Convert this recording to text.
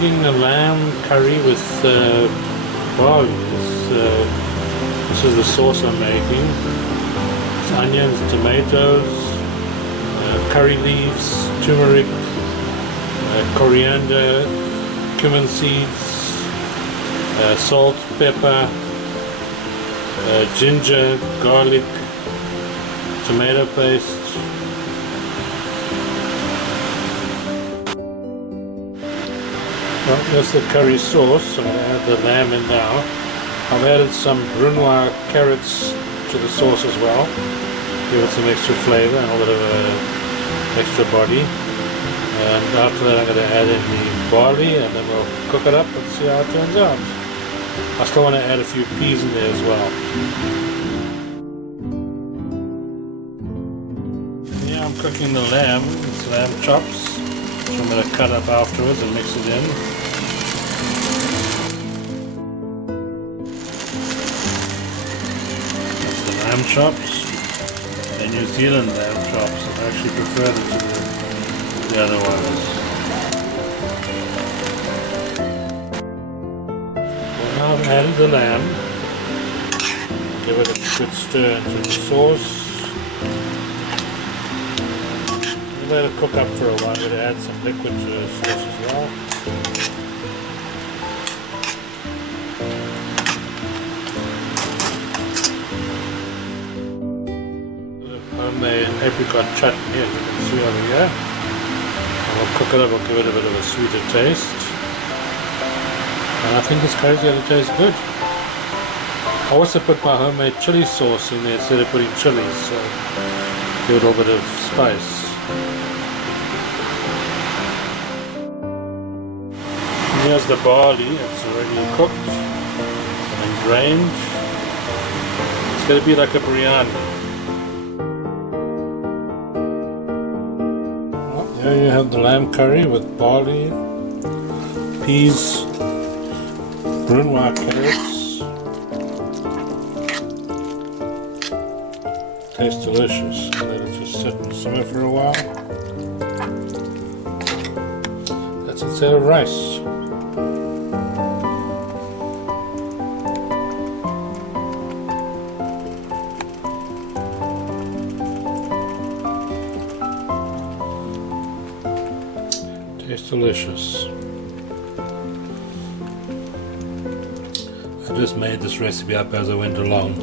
making a lamb curry with barley. This is the sauce I'm making. It's onions, tomatoes, curry leaves, turmeric, coriander, cumin seeds, salt, pepper, ginger, garlic, tomato paste. Well, here's the curry sauce. I'm going to add the lamb in now. I've added some brunoise carrots to the sauce as well. Give it some extra flavor and a little bit of extra body. And after that I'm going to add in the barley and then we'll cook it up and see how it turns out. I still want to add a few peas in there as well. And yeah, I'm cooking the lamb. It's lamb chops, which I'm going to cut up afterwards and mix it in. That's the lamb chops. They're New Zealand lamb chops. I actually prefer them to the other ones. Well, I've added the lamb. Give it a good stir into the sauce. Let it cook up for a while. I'm going to add some liquid to the sauce as well. Homemade apricot chutney, as you can see over here. And we'll cook it up, we'll give it a bit of a sweeter taste. And I think this curry's going to taste good. I also put my homemade chili sauce in there instead of putting chilies, so give it a little bit of spice. Here's the barley. It's already cooked and drained. It's going to be like a biryani. Well, here you have the lamb curry with barley, peas, brunoise carrots. Tastes delicious. Let it just sit and simmer for a while. That's instead of rice. Tastes delicious. I just made this recipe up as I went along.